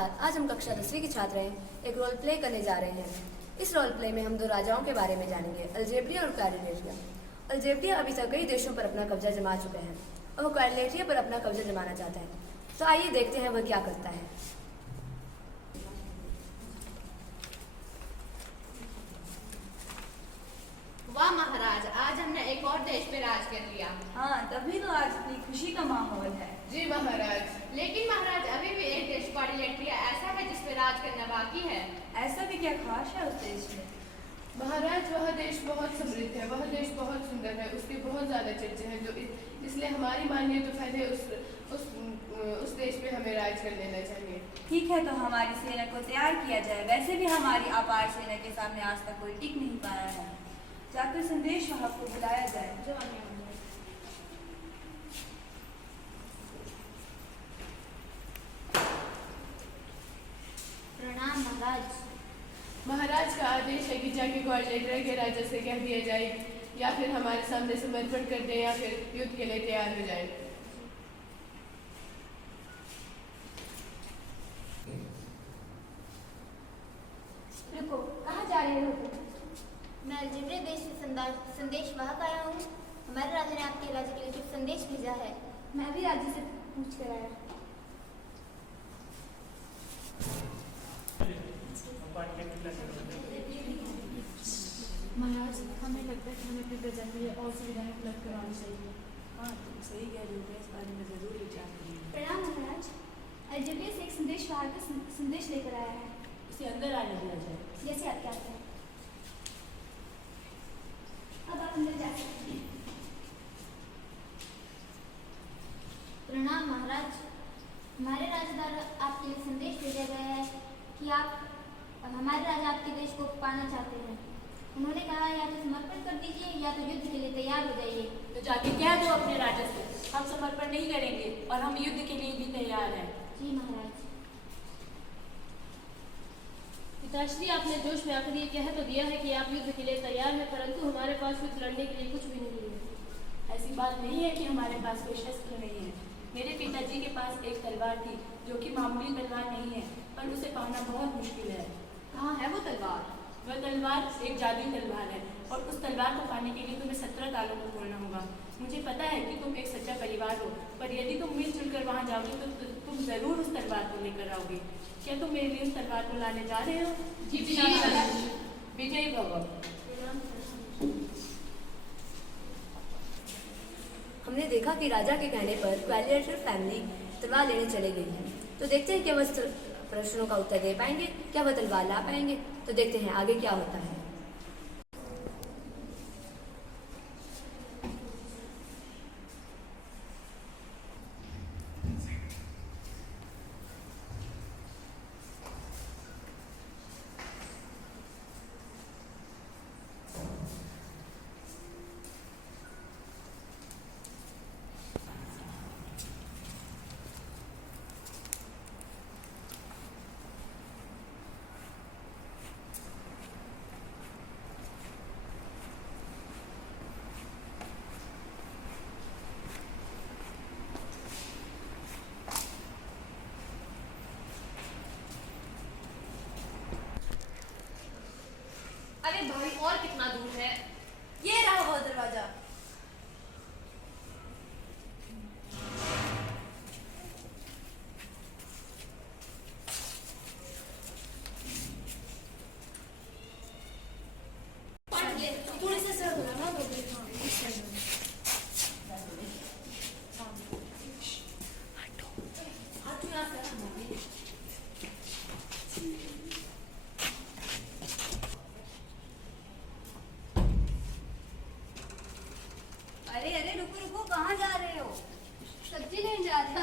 आज हम कक्षा 10वीं के छात्र हैं। एक रोल प्ले करने जा रहे हैं। इस रोल प्ले में हम दो राजाओं के बारे में जानेंगे, अल्जेब्रिया और क्वाड्रिलेट्रिया। अल्जेब्रिया अभी तक कई देशों पर अपना कब्जा जमा चुका है और वो क्वाड्रिलेट्रिया पर अपना कब्जा जमाना चाहता है। तो आइए देखते हैं वह क्या करता है। वाह महाराज, आज हमने एक और देश पे राज कर लिया। हाँ, तभी तो आज इतनी खुशी का माहौल है। जी महाराज, लेकिन महाराज अभी भी एक देश क्वाड्रिलेट्रिया ऐसा है जिस पे राज करना बाकी है। ऐसा भी क्या खास है उस देश में? महाराज वह देश बहुत समृद्ध है, वह देश बहुत सुंदर है, उसके बहुत ज़्यादा चर्चे हैं, जो इसलिए हमारी मानिए तो पहले उस देश पे हमें राज कर लेना चाहिए। ठीक है, तो हमारी सेना को तैयार किया जाए। वैसे भी हमारी अपार सेना के सामने आज तक कोई टिक नहीं पाया है। जाकर संदेश साहब को बुलाया जाए। जो प्रणाम महाराज। महाराज का आदेश है कि जाके क्वाड्रिलेट्रिया के राजा से कह दिया जाए या फिर हमारे सामने समर्पण कर दें या फिर युद्ध के लिए तैयार हो जाए। रुको, कहाँ जा रहे हो तुम? मैं अल्जेब्रिया देश से संदेश वाहक आया हूँ। हमारे राजा ने आपके राज्य के लिए कुछ संदेश भेजा है। मैं भी राज्य से पूछ कर आया। महाराज, हमें लगता है कि हमें अपनी प्रजा के लिए और सुविधाएं उपलब्ध करवानी चाहिए। हाँ, तुम सही कह रही हो। इस बारे में जरूर विचार करेंगे। प्रणाम महाराज, अल्जेब्रिया से एक संदेश वाहक संदेश लेकर आया है। इसे अंदर आने दिया जाए। जैसे आप कहते हैं। अब आप अंदर जा सकते हैं। प्रणाम महाराज, हमारे राजा द्वारा आपके लिए संदेश भेजा गया है कि आप हमारे राजा आपके देश को पाना चाहते हैं। उन्होंने कहा या तो समर्पण कर दीजिए या तो युद्ध के लिए तैयार हो जाइए। तो जाके कह दो अपने राजा से, हम समर्पण नहीं करेंगे और हम युद्ध के लिए भी तैयार हैं। जी महाराज। पिताश्री, आपने जोश में आकर ये कह तो दिया है कि आप युद्ध के लिए तैयार हैं, परंतु हमारे पास युद्ध लड़ने के लिए कुछ भी नहीं है। ऐसी बात नहीं है कि हमारे पास कोई शस्त्र नहीं है। मेरे पिताजी के पास एक तलवार थी जो कि मामूली तलवार नहीं है, पर उसे पाना बहुत मुश्किल है। कहाँ है वो तलवार? वह तलवार एक जादुई तलवार है और उस तलवार को पाने के लिए तुम्हें 17 तालों को तोड़ना होगा। मुझे पता है कि तुम एक सच्चा परिवार हो, पर यदि तुम मिलजुल कर वहाँ जाओगे तो तुम जरूर उस तलवार को लेकर आओगे। क्या तुम मेरे लिए उस तलवार को लाने जा रहे हो? जी महाराज। विजय भव। हमने देखा कि राजा के कहने पर क्वाड्रिलेट्रिया फैमिली तलवार लेने चले गई है। तो देखते हैं कि वह प्रश्नों का उत्तर दे पाएंगे, क्या वह तलवार ला पाएंगे। तो देखते हैं आगे क्या होता है। अरे भाई, और कितना दूर है? ये रहा वो दरवाजा। थोड़े से सर बोला ना अरे अरे, रुको रुको, कहाँ जा रहे हो? सब्जी लेने जा रहे हैं।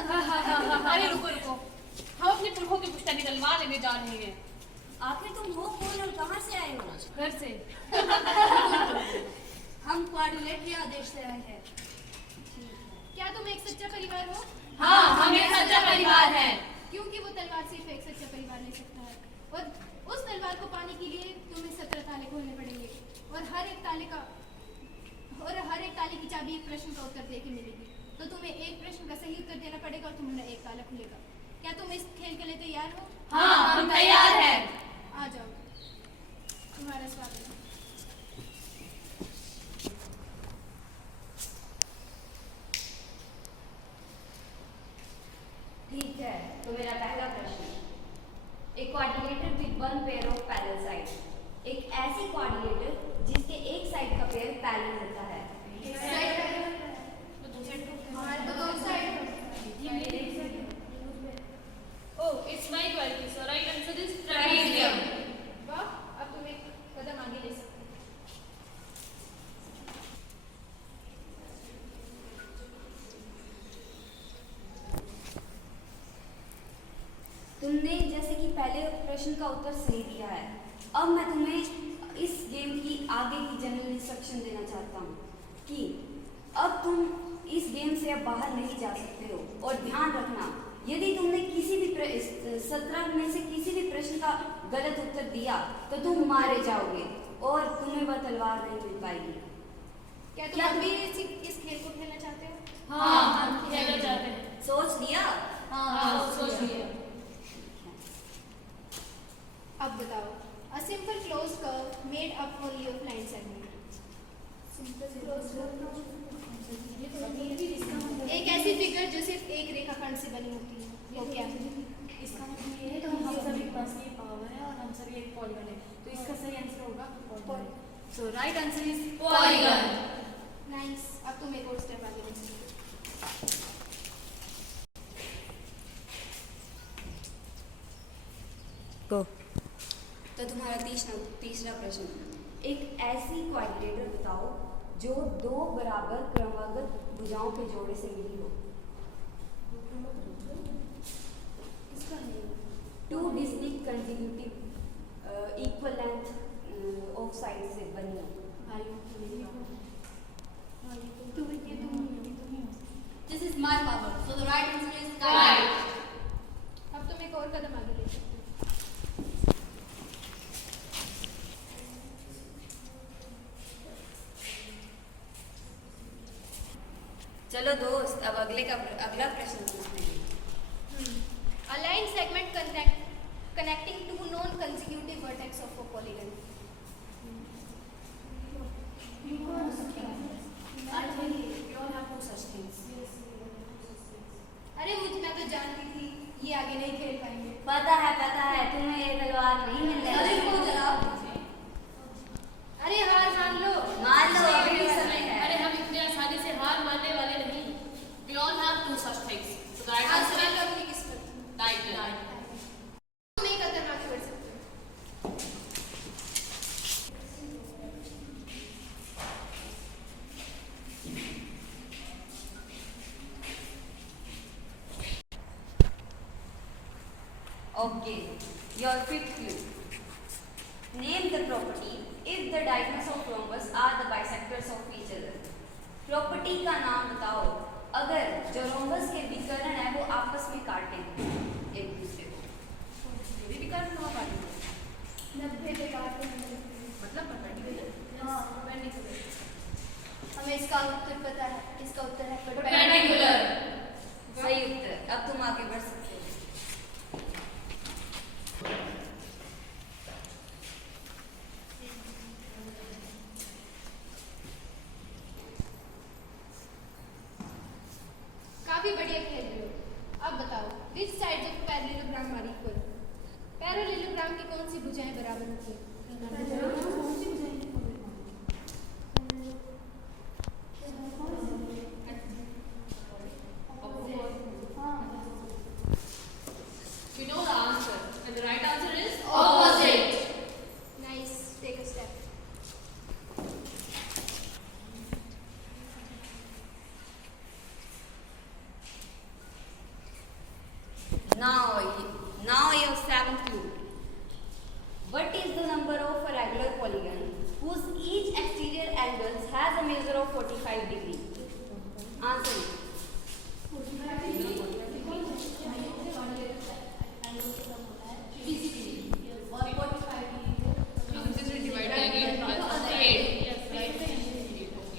अरे रुको रुको, हम अपने पुरखों की पुश्तैनी तलवार लेने जा रहे हैं। आखिर तुम हो कौन और कहाँ से आए हो? घर से। हम क्वाड्रिलेट्रिया देश से आए हैं। क्या तुम एक सच्चा परिवार हो? हाँ, हम एक सच्चा परिवार हैं। क्योंकि वो तलवार सिर्फ एक सच्चा परिवार ले सकता है और उस तलवार को पाने के लिए तुम्हें 17 ताले खोलने पड़ेंगे और हर एक ताले की चाबी एक प्रश्न का उत्तर दे के मिलेगी। तो तुम्हें एक प्रश्न का सही उत्तर देना पड़ेगा और तुम्हारा एक ताला खुलेगा। क्या तुम इस खेल के लिए तैयार हो? हाँ, हम तैयार हैं। आ जाओ, तुम्हारा स्वागत है। ठीक है, तो मेरा पहला प्रश्न, एक coordinator with one pair of parallel sides, एक ऐसी कोऑर्डिनेटर जिसके एक साइड का पेयर पैरेलल होता है। Oh, it's my quality. So right answer is trapezium. वाह, अब तुम एक कदम आगे ले सकते हो। तुमने जैसे कि पहले प्रश्न का उत्तर सही दिया है, अब मैं तुम्हें इस गेम की आगे की जनरल इंस्ट्रक्शन देना चाहता हूँ कि अब तुम इस गेम से अब बाहर नहीं जा सकते हो। और ध्यान रखना, यदि तुमने किसी भी 17 में से किसी भी प्रश्न का गलत उत्तर दिया तो तुम मारे जाओगे और तुम्हें वह तलवार नहीं मिल पाएगी। क्या तुम भी इस खेल को खेलना चाहते हो? हाँ, हम खेलना चाहते हैं। सोच लिया? हाँ, सोच लिया। अब बताओ, a simple closed curve made up only of line segment। एक ऐसी फिगर जो सिर्फ एक रेखाखंड से बनी होती है, वो क्या है? इसका मतलब ये है कि हम सभी के पास ये पावर है और हम सभी एक पॉलीगन है, तो इसका सही आंसर होगा polygon. So right answer is polygon. Nice, अब तुम एक और स्टेप आगे ले सकते हो। को तो तुम्हारा तीसरा प्रश्न, एक ऐसी कोऑर्डिनेटर बताओ जो दो बराबर क्रमबद्ध भुजाओं के जोड़े से मिली हो। Two distinct consecutive equal length of side से बनी हो। This is my power. So the right answer is Right. अब तुम एक और कदम आगे ले सकते हो। चलो दोस्त, अब अगला प्रश्न पूछते हैं। A line segment connecting two non-consecutive vertex of a polygon। अरे मैं तो जानती थी ये आगे नहीं खेल पाएंगे। पता है तुम्हें ये तलवार नहीं मिलने वाली। अरे हार मान लो। मान लो, अभी भी समय है। अरे हम इतने आसानी से हार मानने वाले नहीं। We all have two such things. So the right आज answer मैं is अपनी किस्मत। Titan. तुम एक कदम आगे बढ़ सकते हो। Okay, your fifth clue. Name the property if the diagonals of rhombus are the bisectors of each other. Property का नाम बताओ अगर जो रोम्बस के विकर्ण है वो आपस में काटें एक दूसरे को। ये भी विकर्ण हुआ काटेंगे, 90 पे काटते हैं। मतलब परपेंडिकुलर। हाँ, हमें इसका उत्तर पता है। इसका उत्तर है Perpendicular. सही उत्तर। अब तुम आगे बढ़ सकते हो। काफी बढ़िया खेल रहे हो। अब बताओ, which sides of parallelogram are equal? Parallelogram की कौन सी भुजाएं बराबर होती हैं? We know the answer. And the right answer is opposite. Nice, take a step. Now your seventh clue. What is the number of a regular polygon whose each exterior angles has a measure of 45 degree? Answer it.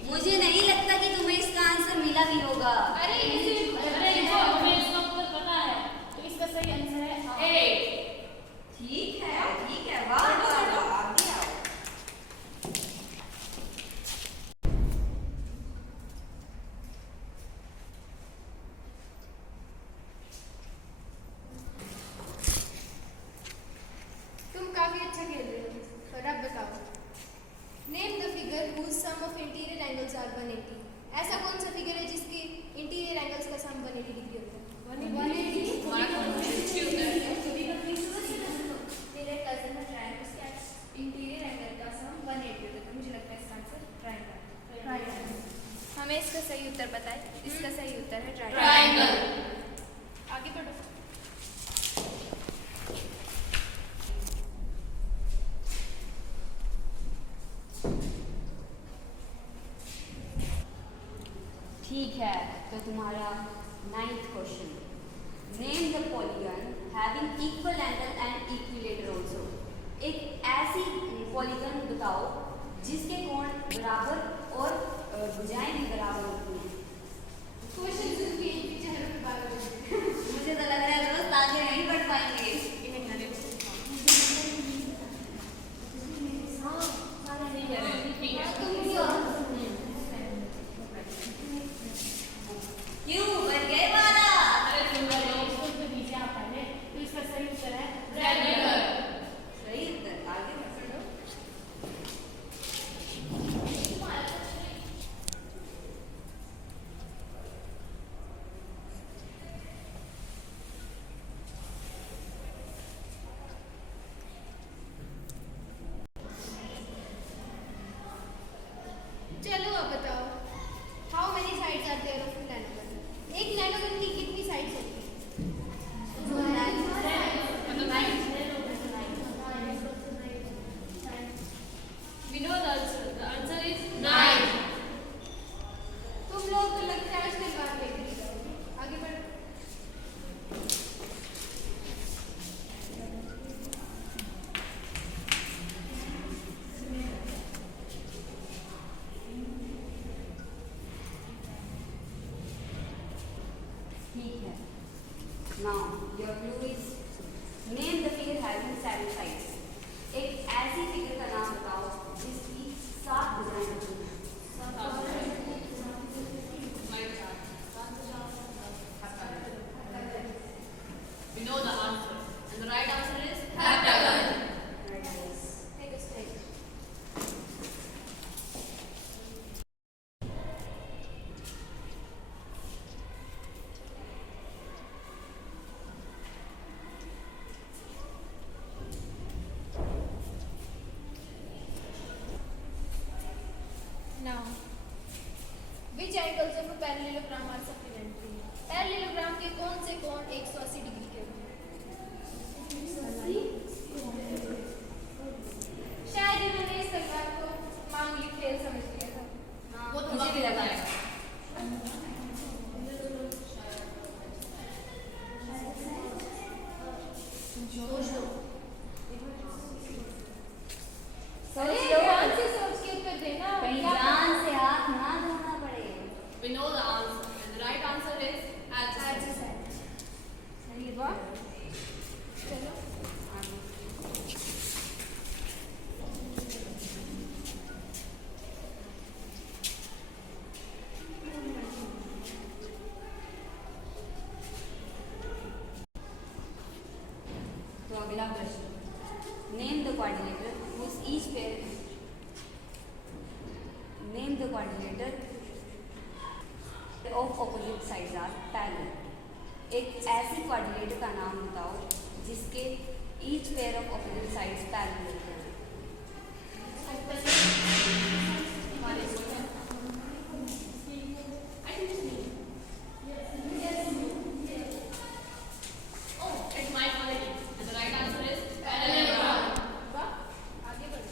मुझे नहीं लगता कि तुम्हें इसका answer मिला भी होगा। अरे अरे देखो, हमें इसका उत्तर पता है। तो इसका ठीक है, तो तुम्हारा 9th question, name the polygon having equal angle and equilateral also. एक ऐसी पॉलीगन बताओ जिसके कोण बराबर और भुजाएं भी बराबर होती हैं। क्वेश्चन सुन के चेहरों पे बाल हो गए। मुझे तो लग रहा है दोस्त आगे नहीं बढ़ पाएंगे। क्यों बढ़ गए वाला? सही उत्तर, आगे बढ़ो। चलो अब बताओ, how many sides are there of nonagon? एक नैनोगन की कितनी साइड्स होती हैं? We know the answer. The answer is 9. तुम लोग तो लगता है आज तलवार लेकर ही जाओगे। आगे बढ़ो। ठीक है। Now your clue is name the figure having 7 sides. एक ऐसी फिगर का नाम बताओ जिसकी 7 भुजाएं होती हैं। We know the answer. And the right answer is heptagon. Take a step. Now, which angles of a parallelogram are supplementary? Parallelogram के कौन से कोण 180 डिग्री के होंगे? शायद इन्होंने इस तलवार को मामूली खेल समझ लिया था। वो तो मुझे भी लगा है। अरे ध्यान से सोच के उत्तर देना। कहीं जान से हाथ ना धोना पड़े। We know the answer. And the right answer is adjacent. सही है बात। चलो तो अगला प्रश्न, name the coordinator whose each pair name the coordinator of opposite sides are parallel। एक ऐसी कोऑर्डिनेटर का नाम बताओ जिसके each pair of opposite sides parallel होते हैं। Oh, it's my quality. And the right answer is parallelogram. वाह, आगे बढ़ो।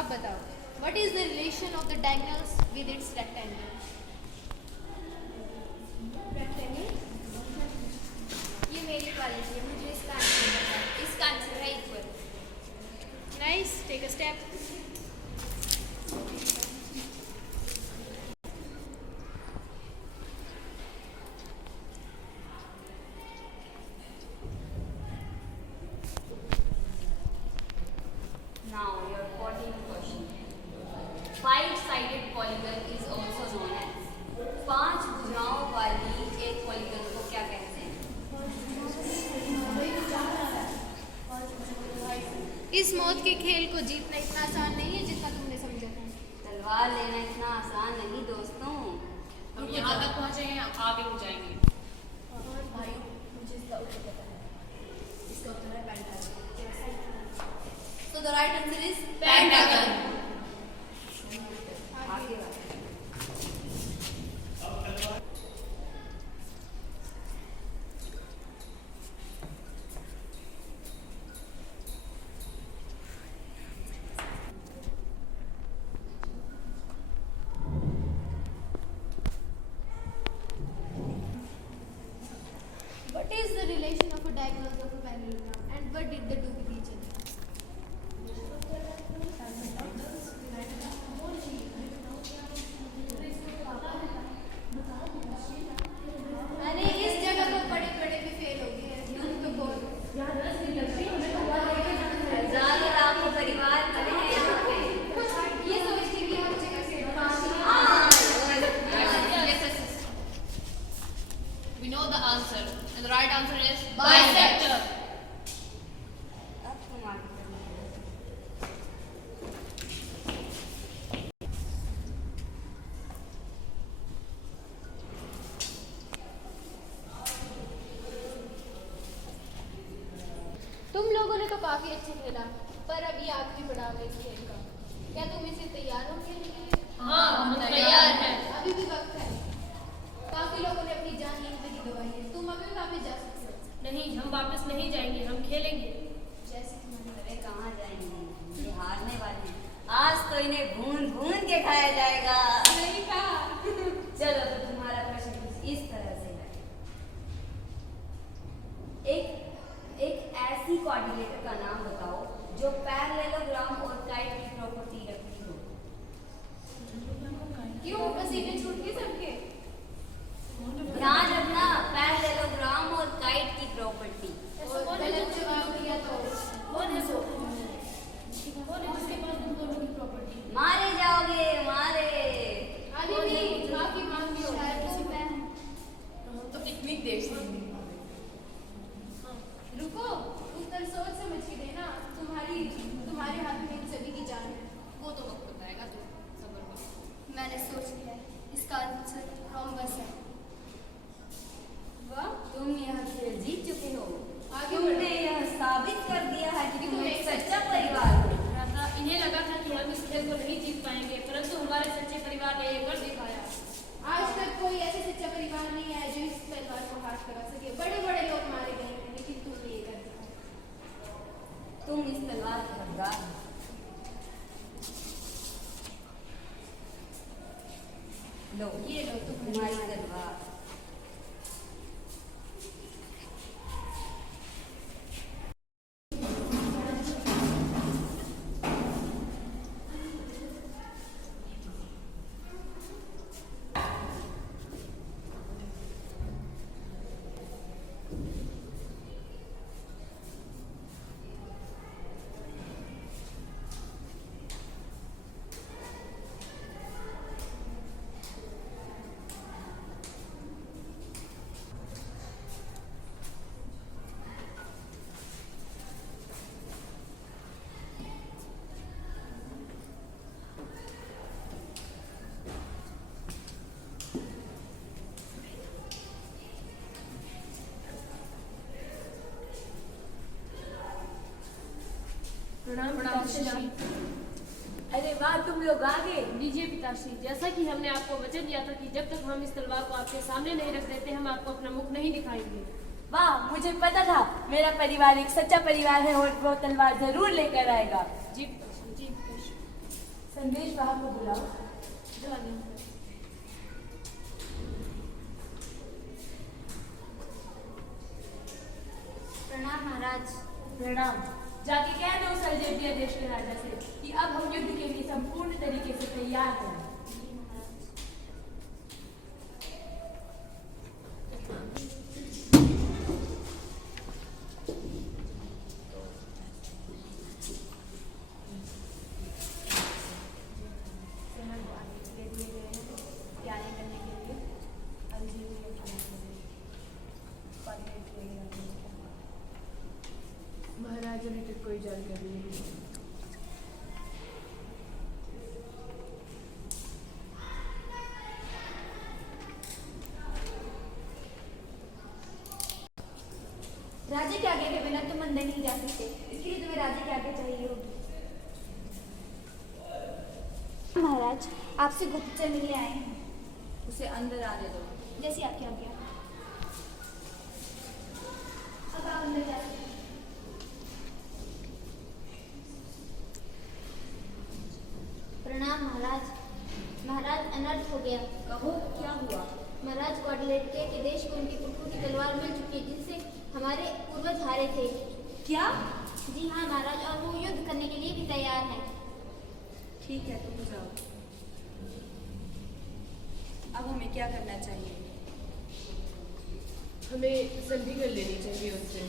अब बताओ, what is the relation of the diagonals with its rectangle? Rectangle? ये मेरी क्वालिटी है, मुझे इसका आंसर पता है। इसका आंसर है equal. Nice, take a step. Now your 14th question, 5-sided polygon is also known as। 5 भुजाओं वाली एक पॉलीगन को क्या कहते हैं? इस मौत के खेल को जीतना इतना आसान नहीं है जितना तुमने समझा था। तलवार लेना इतना आसान नहीं दोस्तों। हम यहाँ तक पहुँचे हैं, अब आगे हो जाएंगे। भाई मुझे इसका उत्तर पता है। इसका उत्तर है pentagon. So the right answer is pentagon. आगे। आगे बढ़ो। तुम लोगों ने तो काफी अच्छा खेला, पर अब ये आखिरी पड़ाव है इस खेल का। क्या तुम इसे तैयार हो खेलने के लिए? हाँ, हम तैयार हैं। अभी भी वक्त है। काफी लोगों ने अपनी जान यहीं पे गंवाई है। तुम अभी भी वापस जा सकते हो। नहीं, हम वापस नहीं जाएंगे, हम खेलेंगे। जैसे तुम्हारी अरे कहाँ जाएंगे, ये हारने वाले हैं। आज तो इन्हें भून भून के खाया जाएगा। नहीं कहा। चलो तो तुम्हारा प्रश्न कुछ इस तरह से है। एक ऐसी कोऑर्डिनेटर का नाम बताओ जो पैरेललोग्राम और काइट की प्रॉपर्टी रखती हो। क्यों पसीने छूट गए सबके? ध्यान रखना, पैरेललोग्राम और काइट की प्रॉपर्टी। और गलत जवाब दिया तो कौन है वो? कौन है जिसके पास तुम दोनों की प्रॉपर्टी? मारे जाओगे, मारे। अभी भी माफी मांगी हो। शायद तो मैं हम तो पिकनिक देख सकते हैं। रुको, उत्तर सोच समझ के देना। तुम्हारे हाथ में इन सभी की जान है। वो तो वक्त बताएगा, तो सब्र करो। मैंने सोच लिया है, इसका आंसर रोम्बस है। वाह, तुम यह खेल जीत चुके हो। आगे तुमने बढ़ो। यह साबित कर दिया है कि तुम एक सच्चा परिवार हो। राधा, इन्हें लगा था कि हम इस खेल को नहीं जीत पाएंगे, परंतु हमारे सच्चे परिवार ने ये कर दिखाया। आज तक कोई ऐसा सच्चा परिवार नहीं है जो इस तलवार को हाथ लगा सके। बड़े बड़े लोग मारे गए हैं, लेकिन तुमने ये कर दिया। तुम इस तलवार के हकदार हो। लो, ये लो तुम्हारी तलवार। प्रणाम पिताश्री। अरे वाह, तुम लोग आ गए। लीजिए पिताश्री, जैसा कि हमने आपको वचन दिया था कि जब तक हम इस तलवार को आपके सामने नहीं रख देते, हम आपको अपना मुख नहीं दिखाएंगे। वाह, मुझे पता था मेरा परिवार एक सच्चा परिवार है और वो तलवार जरूर लेकर आएगा। जी पिताश्री, जी पिताश्री। संदेश वहां को बुलाओ। प्रणाम महाराज। प्रणाम। जाके कह दो अल्जेरिया देश के राजा से कि अब हम युद्ध के लिए संपूर्ण तरीके से तैयार हैं। महाराज अभी तक कोई जानकारी नहीं। राजा के आगे के बिना तुम अंदर नहीं जा सकते, इसके लिए तुम्हें राजा के आगे चाहिए होगी। महाराज, आपसे गुप्तचर मिलने आए हैं। उसे अंदर आने दो। जैसी आपकी आज्ञा। अब आप अंदर जा सकते हैं। प्रणाम महाराज। महाराज, अनर्थ हो गया। कहो, क्या हुआ? महाराज, क्वाड्रिलेट्रिया के देश को उनकी पुरखों की तलवार मिल चुकी है, जिनसे हमारे पूर्वज हारे थे। क्या? जी हाँ महाराज, और वो युद्ध करने के लिए भी तैयार हैं। ठीक है, तुम जाओ। अब हमें क्या करना चाहिए? हमें संधि कर लेनी चाहिए उससे।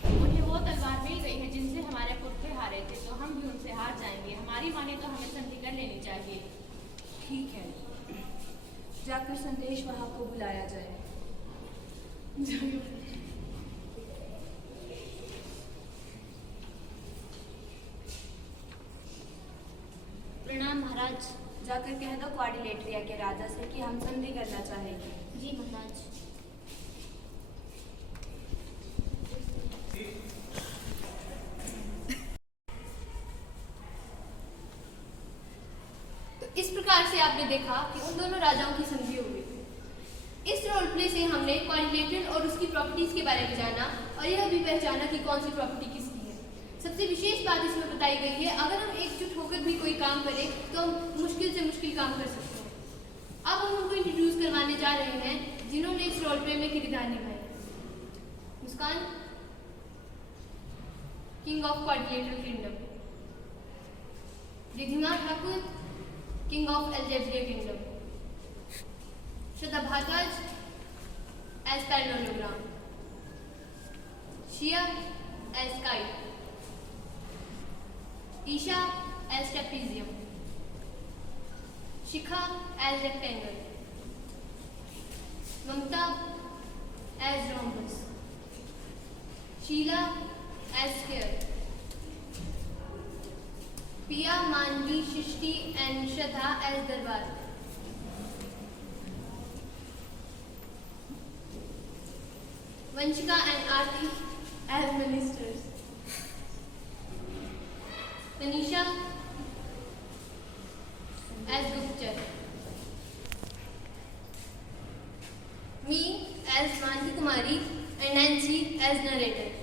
उन्हें वो तलवार मिल गई है जिनसे हमारे पुरखे हारे थे, तो हम भी उनसे हार जाएंगे। हमारी माने तो हमें संधि कर लेनी चाहिए। ठीक है, जाकर संदेश वहां को बुलाया जाए। प्रणाम महाराज। जाकर कह दो क्वाड्रिलेट्रिया के राजा से कि हम संधि करना चाहेंगे। जी महाराज। प्रकार से आपने देखा कि उन दोनों राजाओं की संधि हो गई। इस रोल प्ले से हमने क्वाड्रिलेटरल और उसकी प्रॉपर्टीज के बारे में जाना और यह भी पहचाना कि कौन सी प्रॉपर्टी किसकी है। सबसे विशेष बात इसमें बताई गई है, अगर हम एकजुट होकर भी कोई काम करें तो हम मुश्किल से मुश्किल काम कर सकते हैं। अब हम उनको इंट्रोड्यूस करवाने जा रहे हैं जिन्होंने इस रोल प्ले में किरदार निभाए। Muskan, king of quadrilateral kingdom. Ridhima Thakur, king of Algebria kingdom. Shraddha Bhardwaj as parallelogram. Shiya as kite. Isha as trapezium. Shikha as rectangle. Mamta as rhombus. Sheela as square. Piya, Manvi, Srishti and Shraddha as darbar. Vanshika and Aarti as ministers. Tanisha as guptchar. Me as Mansi Kumari and Nancy as narrator.